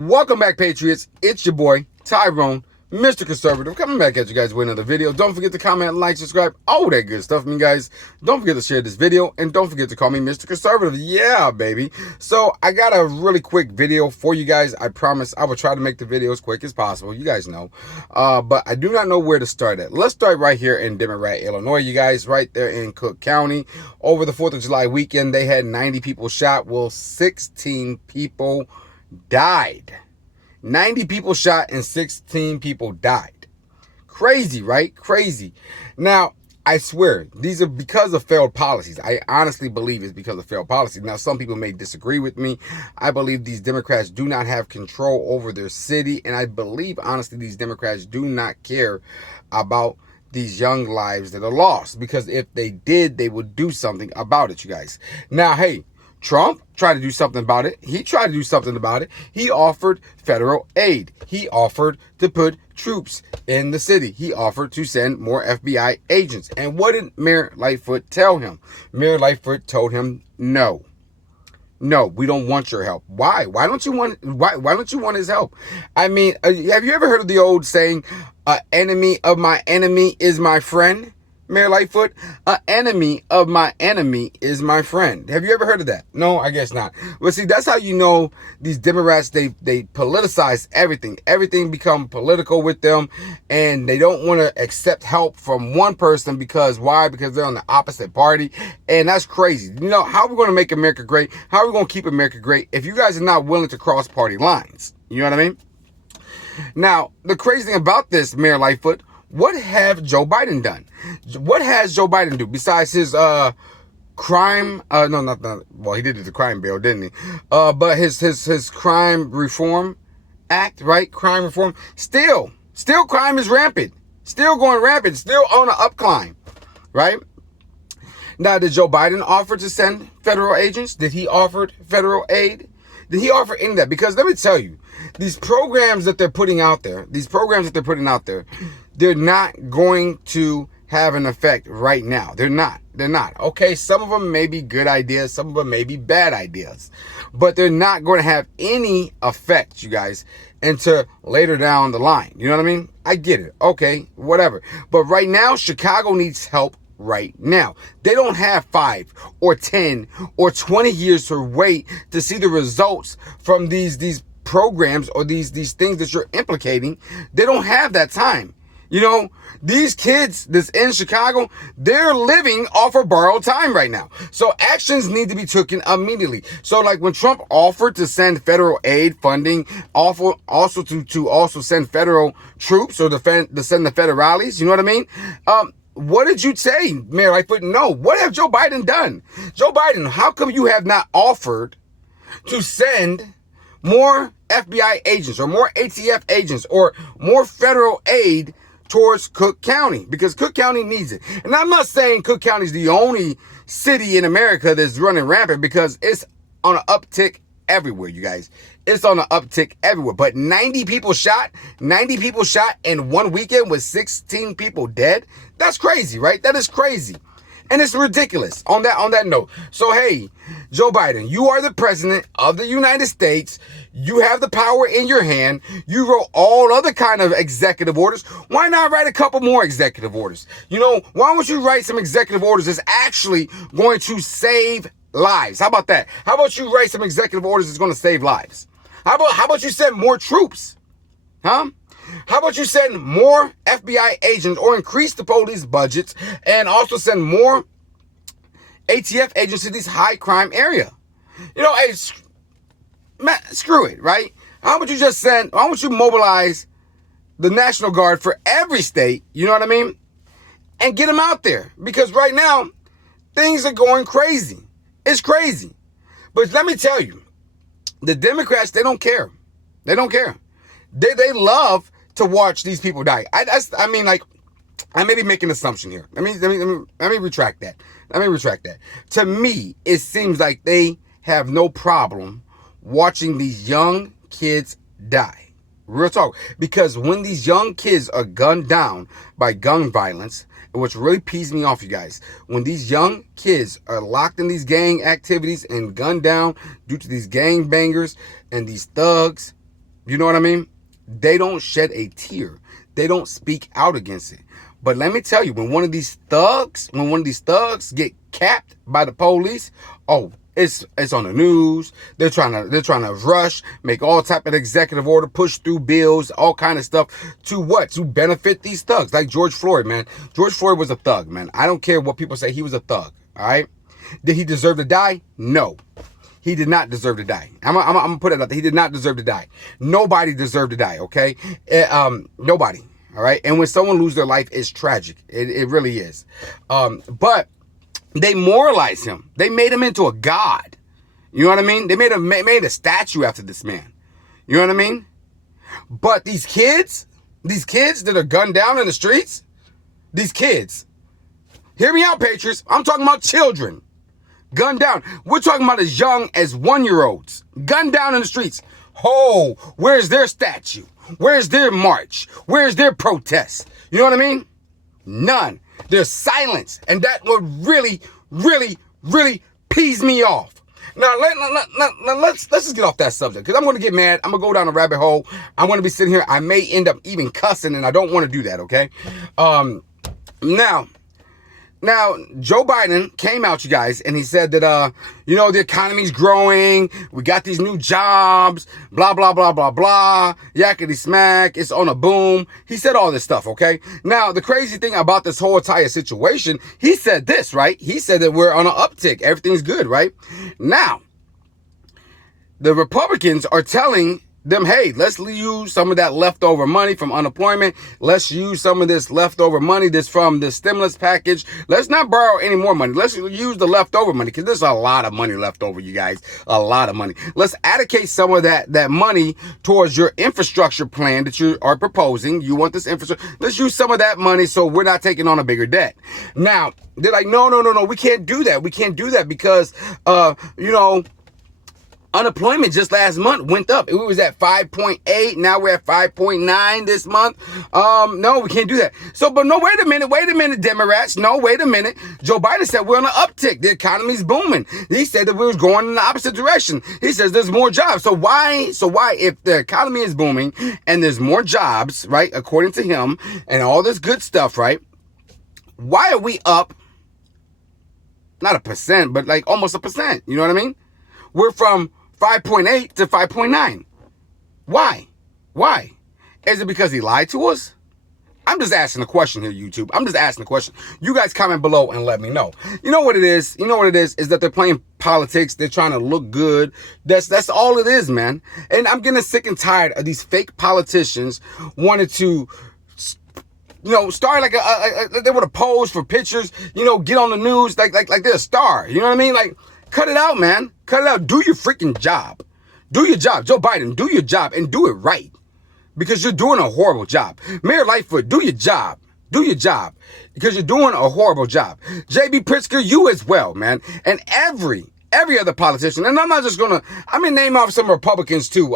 Welcome back, Patriots. It's your boy, Tyrone, Mr. Conservative, coming back at you guys with another video. Don't forget to comment, like, subscribe, all that good stuff. And guys, don't forget to share this video, and don't forget to call me Mr. Conservative. Yeah, baby. So I got a really quick video for you guys. I promise I will try to make the video as quick as possible. You guys know. But I do not know where to start at. Let's start right here in Democrat, Illinois, you guys, right there in Cook County. Over the 4th of July weekend, they had 90 people shot. Well, 16 people died. 90 people shot and 16 people died. Crazy, right? Crazy. Now, I swear, these are because of failed policies. I honestly believe it's because of failed policies. Now, some people may disagree with me. I believe these Democrats do not have control over their city. And I believe, honestly, these Democrats do not care about these young lives that are lost. Because if they did, they would do something about it, you guys. Now, hey, Trump tried to do something about it. He tried to do something about it. He offered federal aid. He offered to put troops in the city. He offered to send more FBI agents. And what did Mayor Lightfoot tell him? Mayor Lightfoot told him, no. No, we don't want your help. Why? Why don't you want his help? I mean, have you ever heard of the old saying, enemy of my enemy is my friend? Mayor Lightfoot, an enemy of my enemy is my friend. Have you ever heard of that? No, I guess not. Well, see, that's how you know these Democrats, they politicize everything. Everything become political with them, and they don't want to accept help from one person because why? Because they're on the opposite party, and that's crazy. You know, how are we going to make America great? How are we going to keep America great if you guys are not willing to cross party lines? You know what I mean? Now, the crazy thing about this, Mayor Lightfoot, what have Joe Biden done? What has Joe Biden do besides his crime? No, not well, he did the crime bill, didn't he? But his crime reform act, right? Crime reform. Still crime is rampant. Still going rampant. Still on an upclimb, right? Now, did Joe Biden offer to send federal agents? Did he offer federal aid? Did he offer any of that? Because let me tell you, these programs that they're putting out there, they're not going to have an effect right now. They're not. Okay, some of them may be good ideas. Some of them may be bad ideas. But they're not going to have any effect, you guys, until later down the line. You know what I mean? I get it. Okay, whatever. But right now, Chicago needs help right now. They don't have 5 or 10 or 20 years to wait to see the results from these programs or these things that you're implicating. They don't have that time. You know, these kids that's in Chicago, they're living off of borrowed time right now. So actions need to be taken immediately. So like when Trump offered to send federal aid funding, also to send federal troops or to send the federales, you know what I mean? What did you say, Mayor Lightfoot? No. What have Joe Biden done? Joe Biden, how come you have not offered to send more FBI agents or more ATF agents or more federal aid towards Cook County? Because Cook County needs it. And I'm not saying Cook County is the only city in America that's running rampant, because it's on an uptick everywhere, you guys. It's on an uptick everywhere. But 90 people shot in one weekend with 16 people dead. That's crazy, right? That is crazy. And it's ridiculous on that note. So, hey, Joe Biden, you are the president of the United States. You have the power in your hand. You wrote all other kind of executive orders. Why not write a couple more executive orders? You know, why don't you write some executive orders that's actually going to save lives? How about that? How about you write some executive orders that's going to save lives? How about you send more troops? Huh? How about you send more FBI agents or increase the police budgets and also send more ATF agents to these high crime area? You know, hey, screw it, right? How about you mobilize the National Guard for every state, you know what I mean? And get them out there, because right now things are going crazy. It's crazy. But let me tell you, the Democrats, they don't care. They don't care. They love to watch these people die. I mean, like, I may be making an assumption here. Let me retract that. To me, it seems like they have no problem watching these young kids die. Real talk. Because when these young kids are gunned down by gun violence, which really pees me off, you guys, when these young kids are locked in these gang activities and gunned down due to these gang bangers and these thugs, You know what I mean? They don't shed a tear. They don't speak out against it. But let me tell you, when one of these thugs get capped by the police, oh, it's on the news. They're trying to rush, make all type of executive order, push through bills, all kind of stuff to what? To benefit these thugs. Like George Floyd, man. George Floyd was a thug, man. I don't care what people say. He was a thug. All right. Did he deserve to die? No. He did not deserve to die. I'm gonna put it out there. He did not deserve to die. Nobody deserved to die, okay? Nobody, all right? And when someone loses their life, it's tragic. It really is. But they moralized him. They made him into a god. You know what I mean? They made a statue after this man. You know what I mean? But these kids that are gunned down in the streets, these kids, hear me out, Patriots. I'm talking about children. Gunned down. We're talking about as young as 1-year-olds. Gunned down in the streets. Oh, where's their statue? Where's their march? Where's their protest? You know what I mean? None. There's silence. And that would really, really, really piss me off. Now, let's just get off that subject, because I'm going to get mad. I'm going to go down a rabbit hole. I'm going to be sitting here. I may end up even cussing, and I don't want to do that, okay? Now, Joe Biden came out, you guys, and he said that, the economy's growing. We got these new jobs, blah, blah, blah, blah, blah, yakety smack. It's on a boom. He said all this stuff, okay? Now, the crazy thing about this whole entire situation, he said this, right? He said that we're on an uptick. Everything's good, right? Now, the Republicans are telling them, hey, let's use some of that leftover money from unemployment. Let's use some of this leftover money that's from the stimulus package. Let's not borrow any more money. Let's use the leftover money, because there's a lot of money left over, you guys. A lot of money. Let's allocate some of that money towards your infrastructure plan that you are proposing. You want this infrastructure. Let's use some of that money so we're not taking on a bigger debt. Now, they're like, no, we can't do that. We can't do that because, unemployment just last month went up. It was at 5.8. Now we're at 5.9 this month. No, we can't do that. But no, wait a minute, Democrats. No, wait a minute. Joe Biden said we're on an uptick. The economy's booming. He said that we was going in the opposite direction. He says there's more jobs. So why, if the economy is booming and there's more jobs, right, according to him, and all this good stuff, right, why are we up, not 1%, but like almost 1%? You know what I mean? We're from 5.8 to 5.9. Why? Is it because he lied to us? I'm just asking a question here, YouTube. I'm just asking a question. You guys comment below and let me know. You know what it is? Is that they're playing politics. They're trying to look good. That's all it is, man. And I'm getting sick and tired of these fake politicians wanting to, start like they want to pose for pictures, get on the news like they're a star. You know what I mean? Like, cut it out, man. Cut it out. Do your freaking job. Do your job. Joe Biden, do your job and do it right. Because you're doing a horrible job. Mayor Lightfoot, do your job. Do your job. Because you're doing a horrible job. J.B. Pritzker, you as well, man. And every other politician. And I'm not just going to, name off some Republicans too.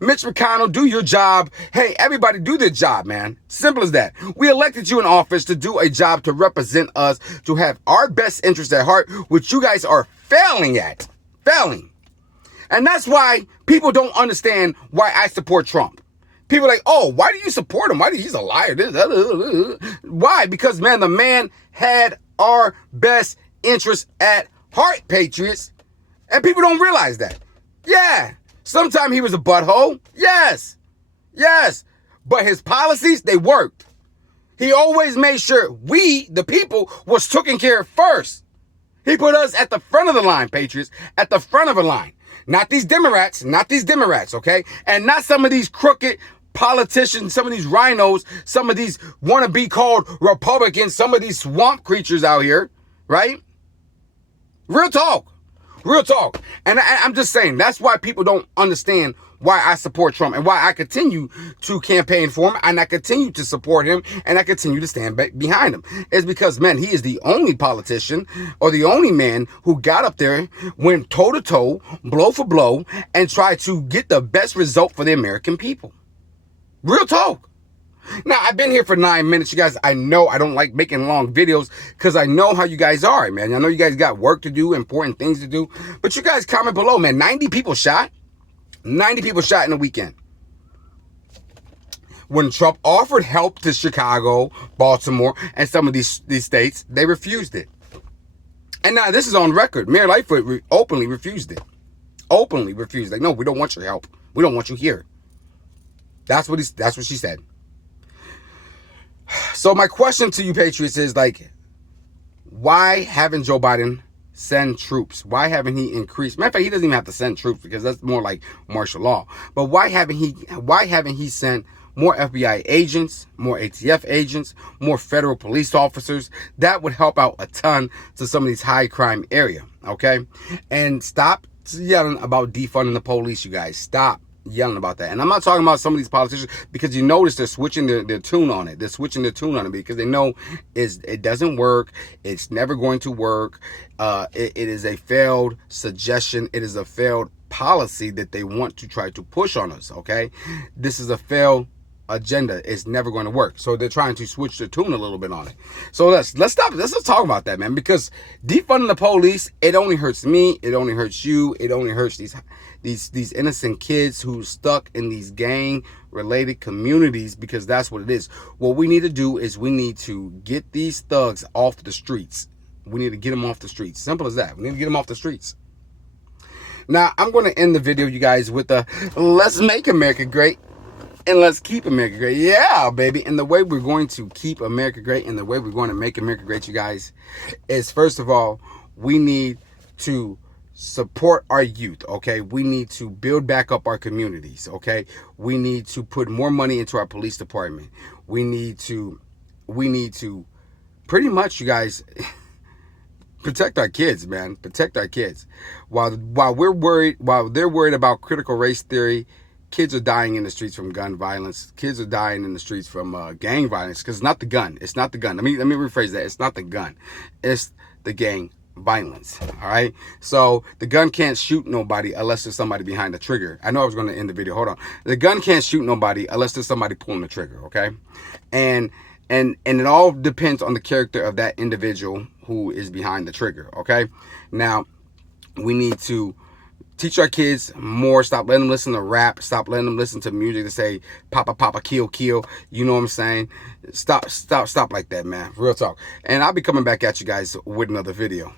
Mitch McConnell, do your job. Hey, everybody do their job, man. Simple as that. We elected you in office to do a job to represent us, to have our best interests at heart, which you guys are failing at. And that's why people don't understand why I support Trump. People are like, oh, why do you support him? He's a liar. Why? Because, man, the man had our best interests at heart, Patriots. And people don't realize that. Yeah, sometimes he was a butthole. Yes. But his policies, they worked. He always made sure we, the people, was taken care of first. He put us at the front of the line, Patriots, at the front of the line. Not these Democrats, okay? And not some of these crooked politicians, some of these rhinos, some of these wanna-be called Republicans, some of these swamp creatures out here, right? Real talk. And I'm just saying, that's why people don't understand why I support Trump and why I continue to campaign for him and I continue to support him and I continue to stand behind him. It's because, man, he is the only politician or the only man who got up there, went toe to toe, blow for blow, and tried to get the best result for the American people. Real talk. Now, I've been here for 9 minutes. You guys, I know I don't like making long videos because I know how you guys are, man. I know you guys got work to do, important things to do. But you guys comment below, man. 90 people shot. 90 people shot in a weekend. When Trump offered help to Chicago, Baltimore, and some of these states, they refused it. And now this is on record. Mayor Lightfoot openly refused it. Openly refused. Like, no, we don't want your help. We don't want you here. That's what she said. So my question to you patriots is, like, why haven't Joe Biden send troops? Why haven't he increased? Matter of fact, he doesn't even have to send troops because that's more like martial law. But why haven't he sent more FBI agents, more ATF agents, more federal police officers? That would help out a ton to some of these high crime area, okay? And stop yelling about defunding the police, you guys. Stop yelling about that. And I'm not talking about some of these politicians, because you notice they're switching their tune on it. They're switching their tune on it because they know it doesn't work. It's never going to work. It is a failed suggestion. It is a failed policy that they want to try to push on us, okay? This is a failed agenda. Is never going to work. So they're trying to switch the tune a little bit on it. So let's stop. Let's talk about that, man, because defunding the police, it only hurts me. It only hurts you. It only hurts these innocent kids who stuck in these gang related communities, because that's what it is. What we need to do is we need to get these thugs off the streets. We need to get them off the streets. Simple as that. We need to get them off the streets. Now, I'm going to end the video, you guys, with a let's make America great. And let's keep America great. Yeah, baby. And the way we're going to keep America great and the way we're going to make America great, you guys, is, first of all, we need to support our youth, okay? We need to build back up our communities, okay? We need to put more money into our police department. We need to pretty much, you guys, protect our kids, man. Protect our kids. While they're worried about critical race theory, kids are dying in the streets from gun violence. Kids are dying in the streets from gang violence, because it's not the gun. It's not the gun. Let me rephrase that. It's not the gun. It's the gang violence. All right. So the gun can't shoot nobody unless there's somebody behind the trigger. I know I was going to end the video. Hold on. The gun can't shoot nobody unless there's somebody pulling the trigger. Okay. And it all depends on the character of that individual who is behind the trigger. Okay. Now we need to teach our kids more. Stop letting them listen to rap. Stop letting them listen to music to say "Papa, Papa, kill, kill." You know what I'm saying? Stop like that, man. Real talk. And I'll be coming back at you guys with another video.